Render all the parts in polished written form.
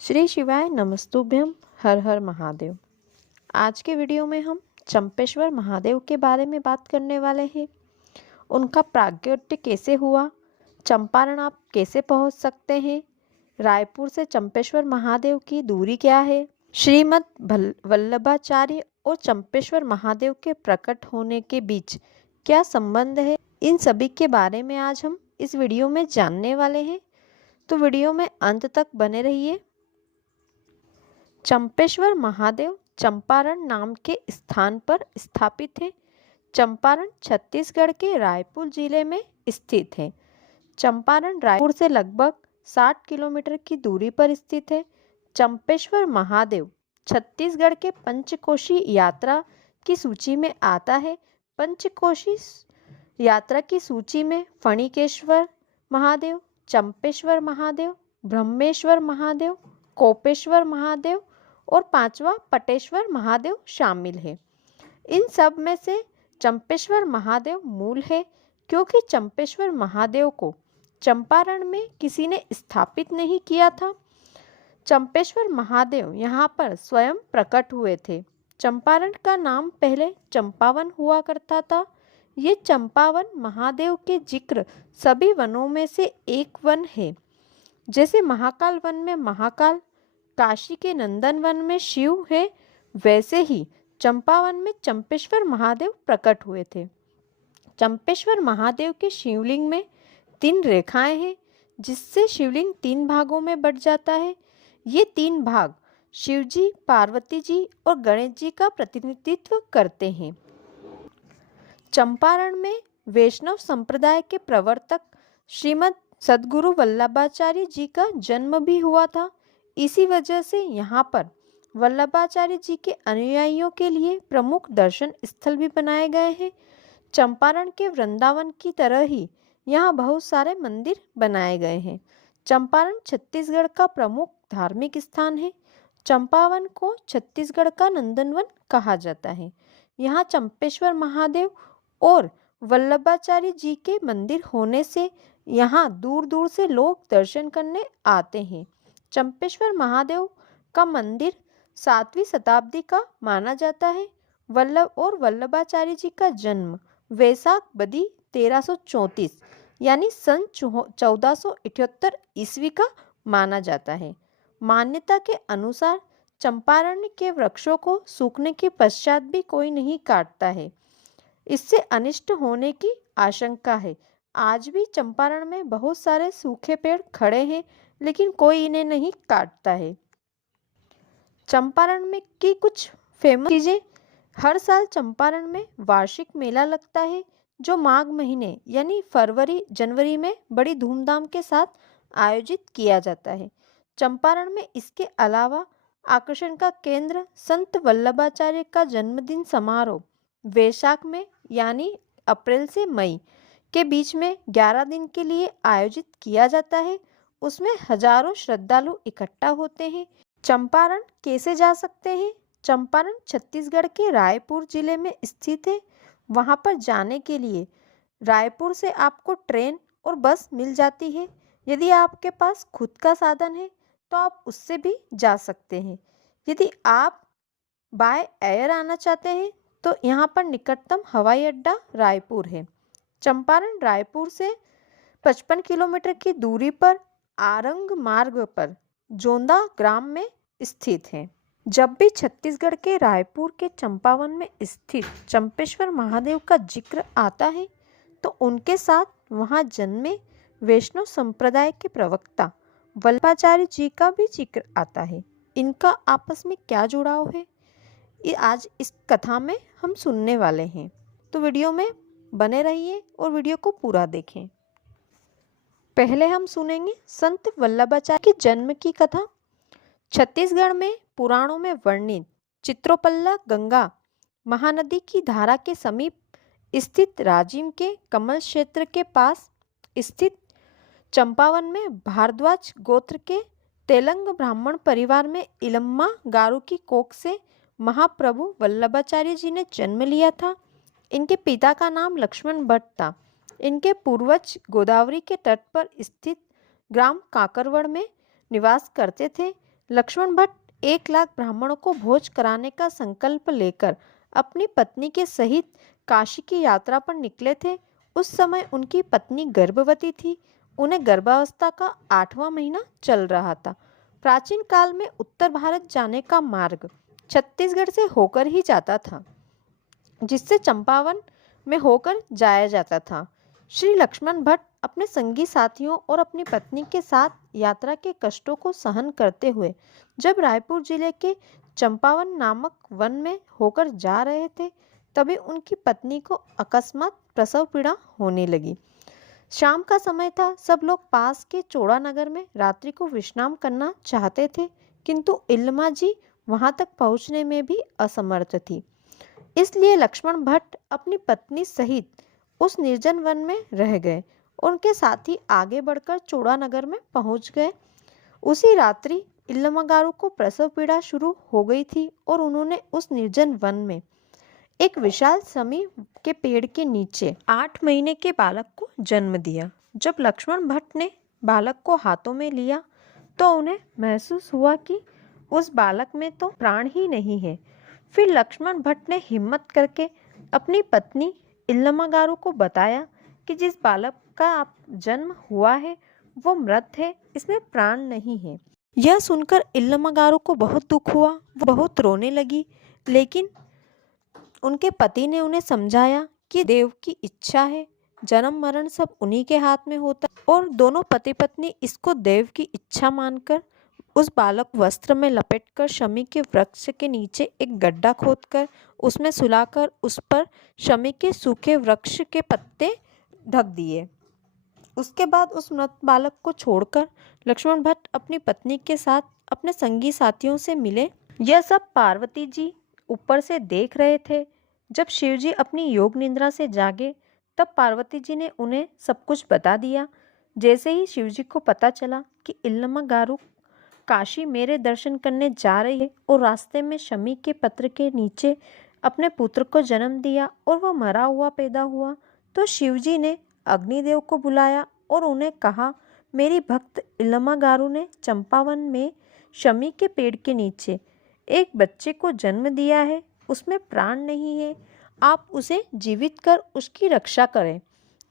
श्री शिवाय नमस्तुभ्यम। हर हर महादेव। आज के वीडियो में हम चंपेश्वर महादेव के बारे में बात करने वाले हैं। उनका प्रागट्य कैसे हुआ, चंपारण आप कैसे पहुंच सकते हैं, रायपुर से चंपेश्वर महादेव की दूरी क्या है, श्रीमद् वल्लभाचार्य और चंपेश्वर महादेव के प्रकट होने के बीच क्या संबंध है, इन सभी के बारे में आज हम इस वीडियो में जानने वाले हैं। तो वीडियो में अंत तक बने रहिए। चंपेश्वर महादेव चंपारण नाम के स्थान पर स्थापित है। चंपारण छत्तीसगढ़ के रायपुर जिले में स्थित है। चंपारण रायपुर से लगभग 60 किलोमीटर की दूरी पर स्थित है। चंपेश्वर महादेव छत्तीसगढ़ के पंचकोशी यात्रा की सूची में आता है। पंचकोशी यात्रा की सूची में फणिकेश्वर महादेव, चंपेश्वर महादेव, ब्रह्मेश्वर महादेव, कोपेश्वर महादेव और पांचवा पटेश्वर महादेव शामिल है। इन सब में से चंपेश्वर महादेव मूल है, क्योंकि चंपेश्वर महादेव को चंपारण में किसी ने स्थापित नहीं किया था। चंपेश्वर महादेव यहाँ पर स्वयं प्रकट हुए थे। चंपारण का नाम पहले चंपावन हुआ करता था। ये चंपावन महादेव के जिक्र सभी वनों में से एक वन है। जैसे महाकाल वन में महाकाल, काशी के नंदन वन में शिव है, वैसे ही चंपावन में चंपेश्वर महादेव प्रकट हुए थे। चंपेश्वर महादेव के शिवलिंग में 3 रेखाएं हैं, जिससे शिवलिंग 3 भागों में बट जाता है। ये 3 भाग शिवजी, पार्वती जी और गणेश जी का प्रतिनिधित्व करते हैं। चंपारण में वैष्णव संप्रदाय के प्रवर्तक श्रीमद् सद्गुरु वल्लभाचार्य जी का जन्म भी हुआ था। इसी वजह से यहाँ पर वल्लभाचार्य जी के अनुयायियों के लिए प्रमुख दर्शन स्थल भी बनाए गए हैं। चंपारण के वृंदावन की तरह ही यहाँ बहुत सारे मंदिर बनाए गए हैं। चंपारण छत्तीसगढ़ का प्रमुख धार्मिक स्थान है। चंपावन को छत्तीसगढ़ का नंदनवन कहा जाता है। यहाँ चंपेश्वर महादेव और वल्लभाचार्य जी के मंदिर होने से यहाँ दूर दूर से लोग दर्शन करने आते हैं। चंपेश्वर महादेव का मंदिर 7वीं शताब्दी का माना जाता है। वल्लभाचार्य जी का जन्म वैशाख बदी 1334 यानी सन 1478 ईस्वी का माना जाता है। मान्यता के अनुसार चंपारण के वृक्षों को सूखने के पश्चात भी कोई नहीं काटता है। इससे अनिष्ट होने की आशंका है। आज भी चंपारण में बहुत सारे सूखे पेड़ खड़े हैं, लेकिन कोई इन्हें नहीं काटता है। चंपारण में की कुछ फेमस चीजें। हर साल चंपारण में वार्षिक मेला लगता है, जो माघ महीने यानी फरवरी जनवरी में बड़ी धूमधाम के साथ आयोजित किया जाता है। चंपारण में इसके अलावा आकर्षण का केंद्र संत वल्लभाचार्य का जन्मदिन समारोह वैशाख में यानी अप्रैल से मई के बीच में 11 दिन के लिए आयोजित किया जाता है। उसमें हजारों श्रद्धालु इकट्ठा होते हैं। चंपारण कैसे जा सकते हैं? चंपारण छत्तीसगढ़ के रायपुर जिले में स्थित है। वहां पर जाने के लिए रायपुर से आपको ट्रेन और बस मिल जाती है। यदि आपके पास खुद का साधन है तो आप उससे भी जा सकते हैं। यदि आप बाय एयर आना चाहते हैं तो यहाँ पर निकटतम हवाई अड्डा रायपुर है। चंपारण रायपुर से 55 किलोमीटर की दूरी पर आरंग मार्ग पर जोंदा ग्राम में स्थित है। जब भी छत्तीसगढ़ के रायपुर के चंपावन में स्थित चंपेश्वर महादेव का जिक्र आता है तो उनके साथ वहां जन्मे वैष्णव संप्रदाय के प्रवक्ता वल्लभाचार्य जी का भी जिक्र आता है। इनका आपस में क्या जुड़ाव है, ये आज इस कथा में हम सुनने वाले हैं। तो वीडियो में बने रहिए और वीडियो को पूरा देखें। पहले हम सुनेंगे संत वल्लभाचार्य के जन्म की कथा। छत्तीसगढ़ में पुराणों में वर्णित चित्रोपल्ला गंगा महानदी की धारा के समीप स्थित राजिम के कमल क्षेत्र के पास स्थित चंपावन में भारद्वाज गोत्र के तेलंग ब्राह्मण परिवार में इलम्मा गारू की कोख से महाप्रभु वल्लभाचार्य जी ने जन्म लिया था। इनके पिता का नाम लक्ष्मण भट्ट था। इनके पूर्वज गोदावरी के तट पर स्थित ग्राम काकरवड़ में निवास करते थे। लक्ष्मण भट्ट 1 लाख ब्राह्मणों को भोज कराने का संकल्प लेकर अपनी पत्नी के सहित काशी की यात्रा पर निकले थे। उस समय उनकी पत्नी गर्भवती थी। उन्हें गर्भावस्था का 8वां महीना चल रहा था। प्राचीन काल में उत्तर भारत जाने का मार्ग छत्तीसगढ़ से होकर ही जाता था, जिससे चंपावन में होकर जाया जाता था। श्री लक्ष्मण भट्ट अपने संगी साथियों और अपनी पत्नी के साथ यात्रा के कष्टों को सहन करते हुए जब रायपुर जिले के चंपावन नामक वन में होकर जा रहे थे, तभी उनकी पत्नी को अकस्मात प्रसव पीड़ा होने लगी। शाम का समय था। सब लोग पास के चौड़ा नगर में रात्रि को विश्राम करना चाहते थे, किंतु इल्मा जी वहां तक पहुंचने में भी असमर्थ थी। इसलिए लक्ष्मण भट्ट अपनी पत्नी सहित उस निर्जन वन में रह गए। उनके साथी आगे बढ़कर चौड़ा नगर में पहुंच गए। उसी रात्रि इल्लमागारू को प्रसव पीड़ा शुरू हो गई थी और उन्होंने उस निर्जन वन में एक विशाल समी के पेड़ के नीचे 8 महीने के बालक को जन्म दिया। जब लक्ष्मण भट्ट ने बालक को हाथों में लिया तो उन्हें महसूस हुआ कि उस बालक में तो प्राण ही नहीं है। फिर लक्ष्मण भट्ट ने हिम्मत करके अपनी पत्नी इल्लमागारू को बताया कि जिस बालक का जन्म हुआ है वो मृत है, इसमें प्राण नहीं है। यह सुनकर इल्लमागारू को बहुत दुख हुआ। वो बहुत रोने लगी, लेकिन उनके पति ने उन्हें समझाया कि देव की इच्छा है, जन्म मरण सब उन्हीं के हाथ में होता है। और दोनों पति पत्नी इसको देव की इच्छा मानकर उस बालक वस्त्र में लपेटकर शमी के वृक्ष के नीचे एक गड्ढा खोदकर उसमें सुलाकर उस पर शमी के सूखे वृक्ष के पत्ते ढक दिए। उसके बाद उस मृत बालक को छोड़कर लक्ष्मण भट्ट अपनी पत्नी के साथ अपने संगी साथियों से मिले। यह सब पार्वती जी ऊपर से देख रहे थे। जब शिव जी अपनी योग निद्रा से जागे तब पार्वती जी ने उन्हें सब कुछ बता दिया। जैसे ही शिव जी को पता चला कि इल्लमागारू काशी मेरे दर्शन करने जा रही है और रास्ते में शमी के पत्र के नीचे अपने पुत्र को जन्म दिया और वह मरा हुआ पैदा हुआ, तो शिवजी ने अग्निदेव को बुलाया और उन्हें कहा, मेरी भक्त इल्लमागारू ने चंपावन में शमी के पेड़ के नीचे एक बच्चे को जन्म दिया है, उसमें प्राण नहीं है, आप उसे जीवित कर उसकी रक्षा करें।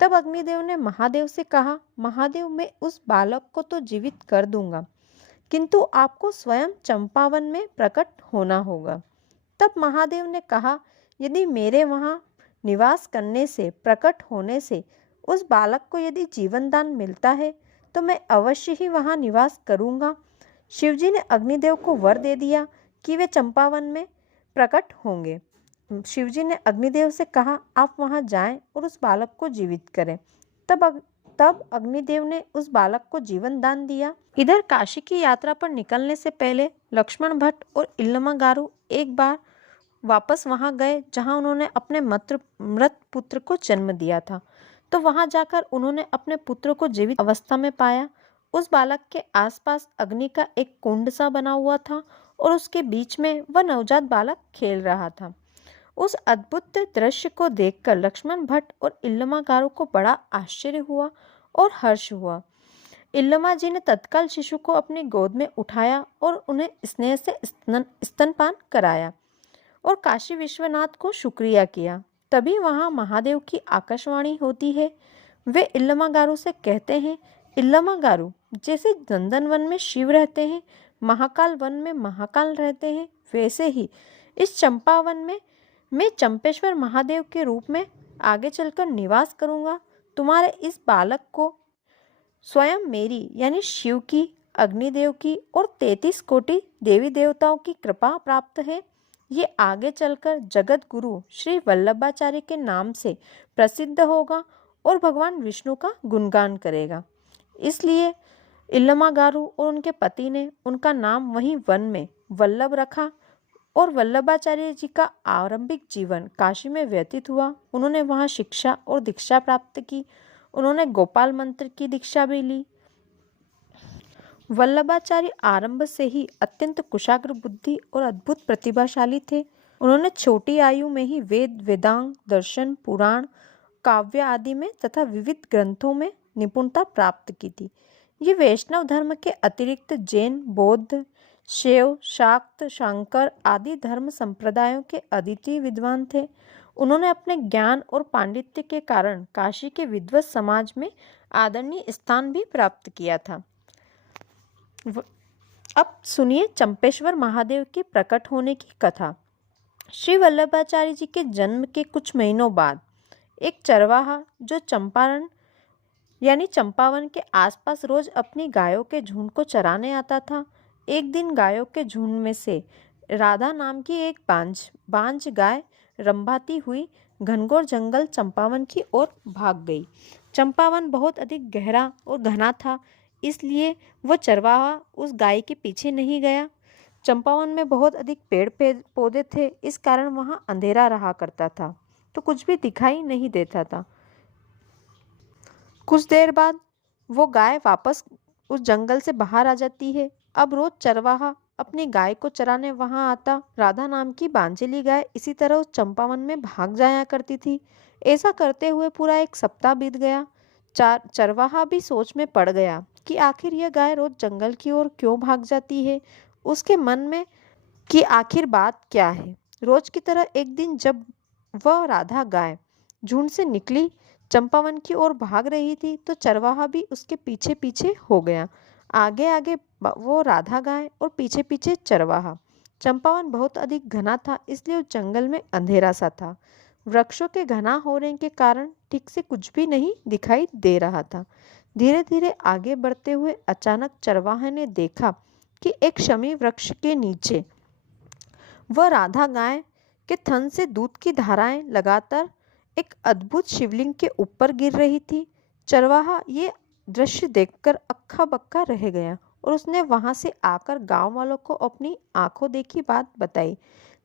तब अग्निदेव ने महादेव से कहा, महादेव मैं उस बालक को तो जीवित कर दूंगा, किंतु आपको स्वयं चंपावन में प्रकट होना होगा। तब महादेव ने कहा, यदि मेरे वहाँ निवास करने से, प्रकट होने से उस बालक को यदि जीवन दान मिलता है तो मैं अवश्य ही वहाँ निवास करूँगा। शिवजी ने अग्निदेव को वर दे दिया कि वे चंपावन में प्रकट होंगे। शिवजी ने अग्निदेव से कहा, आप वहाँ जाएं और उस बालक को जीवित करें। तब अग्निदेव ने उस बालक को जीवन दान दिया। इधर काशी की यात्रा पर निकलने से पहले लक्ष्मण भट्ट और इल्लमागारू एक बार वापस वहां गए जहां उन्होंने अपने मृत पुत्र को जन्म दिया था। तो वहां जाकर उन्होंने अपने पुत्र को जीवित अवस्था में पाया। उस बालक के आसपास अग्नि का एक कुंड सा बना हुआ था और उसके बीच में वह नवजात बालक खेल रहा था। उस अद्भुत दृश्य को देखकर लक्ष्मण भट्ट और इल्लमागारू को बड़ा आश्चर्य हुआ और हर्ष हुआ। इल्लमा जी ने तत्काल शिशु को अपनी गोद में उठाया और उन्हें स्नेह से स्तनपान कराया और काशी विश्वनाथ को शुक्रिया किया। तभी वहाँ महादेव की आकाशवाणी होती है। वे इल्लमागारू से कहते हैं, इल्लमागारू, जैसे नंदनवन में शिव रहते हैं, महाकाल वन में महाकाल रहते हैं, वैसे ही इस चंपावन में मैं चंपेश्वर महादेव के रूप में आगे चलकर निवास करूंगा। तुम्हारे इस बालक को स्वयं मेरी यानी शिव की, अग्निदेव की और 33 कोटि देवी देवताओं की कृपा प्राप्त है। ये आगे चलकर जगत गुरु श्री वल्लभाचार्य के नाम से प्रसिद्ध होगा और भगवान विष्णु का गुणगान करेगा। इसलिए इल्लमागारू और उनके पति ने उनका नाम वहीं वन में वल्लभ रखा और वल्लभाचार्य जी का आरंभिक जीवन काशी में व्यतीत हुआ। उन्होंने वहाँ शिक्षा और दीक्षा प्राप्त की। उन्होंने गोपाल मंत्र की दीक्षा भी ली। वल्लभाचार्य आरंभ से ही अत्यंत कुशाग्र बुद्धि और अद्भुत प्रतिभाशाली थे। उन्होंने छोटी आयु में ही वेद, वेदांग, दर्शन, पुराण, काव्य आदि में तथा विविध ग्रंथों में निपुणता प्राप्त की थी। ये वैष्णव धर्म के अतिरिक्त जैन, बौद्ध, शैव, शाक्त, शांकर आदि धर्म संप्रदायों के अद्वितीय विद्वान थे। उन्होंने अपने ज्ञान और पांडित्य के कारण काशी के विद्वत समाज में आदरणीय स्थान भी प्राप्त किया था। अब सुनिए चंपेश्वर महादेव के प्रकट होने की कथा। श्री वल्लभाचार्य जी के जन्म के कुछ महीनों बाद एक चरवाहा जो चंपारण यानी चंपावन के आसपास रोज अपनी गायों के झुंड को चराने आता था, एक दिन गायों के झुंड में से राधा नाम की एक बांझ गाय रंभाती हुई घनघोर जंगल चंपावन की ओर भाग गई। चंपावन बहुत अधिक गहरा और घना था, इसलिए वह चरवाहा उस गाय के पीछे नहीं गया। चंपावन में बहुत अधिक पेड़ पौधे थे, इस कारण वहाँ अंधेरा रहा करता था, तो कुछ भी दिखाई नहीं देता था। कुछ देर बाद वो गाय वापस उस जंगल से बाहर आ जाती है। अब रोज चरवाहा अपनी गाय को चराने वहां आता। राधा नाम की बांझिली गाय इसी तरह उस चंपावन में भाग जाया करती थी। ऐसा करते हुए पूरा एक सप्ताह बीत गया। चरवाहा भी सोच में पड़ गया कि आखिर यह गाय रोज जंगल की ओर क्यों भाग जाती है। उसके मन में कि आखिर बात क्या है। रोज की तरह एक दिन जब वह राधा गाय झुंड से निकली चंपावन की ओर भाग रही थी, तो चरवाहा भी उसके पीछे पीछे हो गया। आगे आगे वो राधा गाय और पीछे पीछे चरवाहा। चंपावन बहुत अधिक घना था, इसलिए उस जंगल में अंधेरा सा था। वृक्षों के घना होने के कारण ठीक से कुछ भी नहीं दिखाई दे रहा था। धीरे धीरे आगे बढ़ते हुए अचानक चरवाहे ने देखा कि एक शमी वृक्ष के नीचे वह राधा गाय के थन से दूध की धाराएं लगातार एक अद्भुत शिवलिंग के ऊपर गिर रही थी। चरवाहा ये दृश्य देखकर अक्का बक्का रह गया और उसने वहां से आकर गांव वालों को अपनी आंखों देखी बात बताई।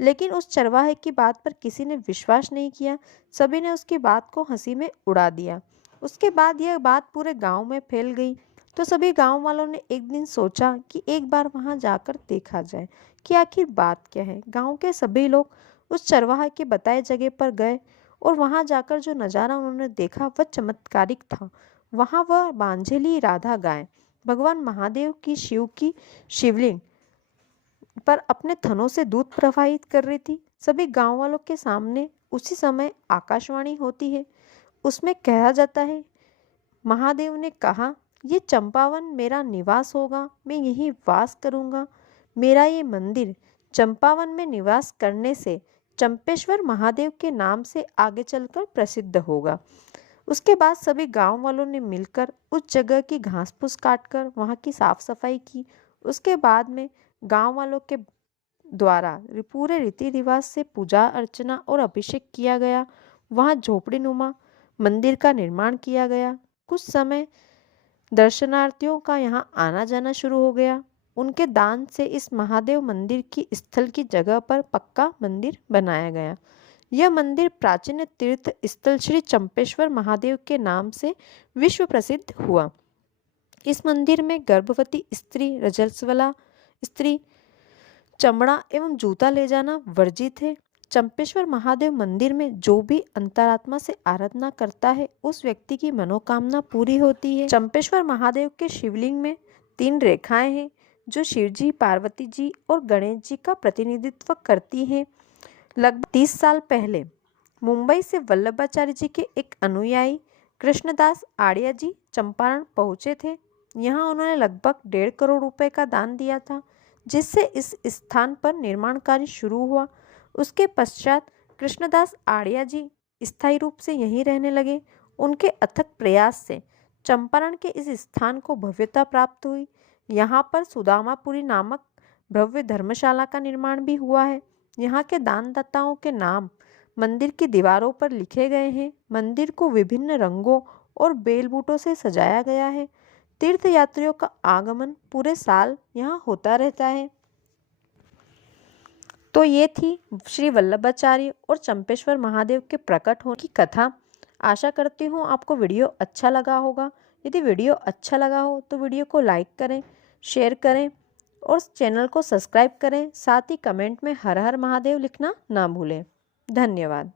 लेकिन उस चरवाहे की बात पर किसी ने विश्वास नहीं किया। सभी ने उसकी बात को हंसी में उड़ा दिया। उसके बाद यह बात पूरे गांव में फैल गई, तो सभी गांव वालों ने एक दिन सोचा कि एक बार वहां जाकर देखा जाए कि आखिर बात क्या है। गांव के सभी लोग उस चरवाहा के बताए जगह पर गए और वहां जाकर जो नज़ारा उन्होंने देखा वह चमत्कारिक था। वहां वह बांझिली राधा गाय भगवान महादेव की शिवलिंग पर अपने थनों से दूध प्रवाहित कर रही थी। सभी गांव वालों के सामने उसी समय आकाशवाणी होती है। उसमें कहा जाता है, महादेव ने कहा, ये चंपावन मेरा निवास होगा, मैं यहीं वास करूंगा। मेरा ये मंदिर चंपावन में निवास करने से चंपेश्वर महादेव के नाम से आगे चलकर प्रसिद्ध होगा। उसके बाद सभी गांव वालों ने मिलकर उस जगह की घास फूस काटकर वहां की साफ सफाई की। उसके बाद में गांव वालों के द्वारा पूरे रीति रिवाज से पूजा अर्चना और अभिषेक किया गया। वहां झोपड़ी नुमा मंदिर का निर्माण किया गया। कुछ समय दर्शनार्थियों का यहाँ आना जाना शुरू हो गया। उनके दान से इस महादेव मंदिर की स्थल की जगह पर पक्का मंदिर बनाया गया। यह मंदिर प्राचीन तीर्थ स्थल श्री चंपेश्वर महादेव के नाम से विश्व प्रसिद्ध हुआ। इस मंदिर में गर्भवती स्त्री, रजस्वला स्त्री चमड़ा एवं जूता ले जाना वर्जित है। चंपेश्वर महादेव मंदिर में जो भी अंतरात्मा से आराधना करता है उस व्यक्ति की मनोकामना पूरी होती है। चंपेश्वर महादेव के शिवलिंग में 3 रेखाएं हैं जो शिवजी, पार्वती जी और गणेश जी का प्रतिनिधित्व करती हैं। लगभग 30 साल पहले मुंबई से वल्लभाचार्य जी के एक अनुयायी कृष्णदास आर्या जी चंपारण पहुंचे थे। यहाँ उन्होंने लगभग 1.5 करोड़ रुपए का दान दिया था, जिससे इस स्थान पर निर्माण कार्य शुरू हुआ। उसके पश्चात कृष्णदास आर्या जी स्थायी रूप से यहीं रहने लगे। उनके अथक प्रयास से चंपारण के इस स्थान को भव्यता प्राप्त हुई। यहाँ पर सुदामापुरी नामक भव्य धर्मशाला का निर्माण भी हुआ है। यहाँ के दानदाताओं के नाम मंदिर की दीवारों पर लिखे गए हैं। मंदिर को विभिन्न रंगों और बेल बूटों से सजाया गया है। तीर्थ यात्रियों का आगमन पूरे साल यहाँ होता रहता है। तो ये थी श्री वल्लभाचार्य और चंपेश्वर महादेव के प्रकट होने की कथा। आशा करती हूँ आपको वीडियो अच्छा लगा होगा। यदि वीडियो अच्छा लगा हो तो वीडियो को लाइक करें, शेयर करें और चैनल को सब्सक्राइब करें। साथ ही कमेंट में हर हर महादेव लिखना ना भूलें। धन्यवाद।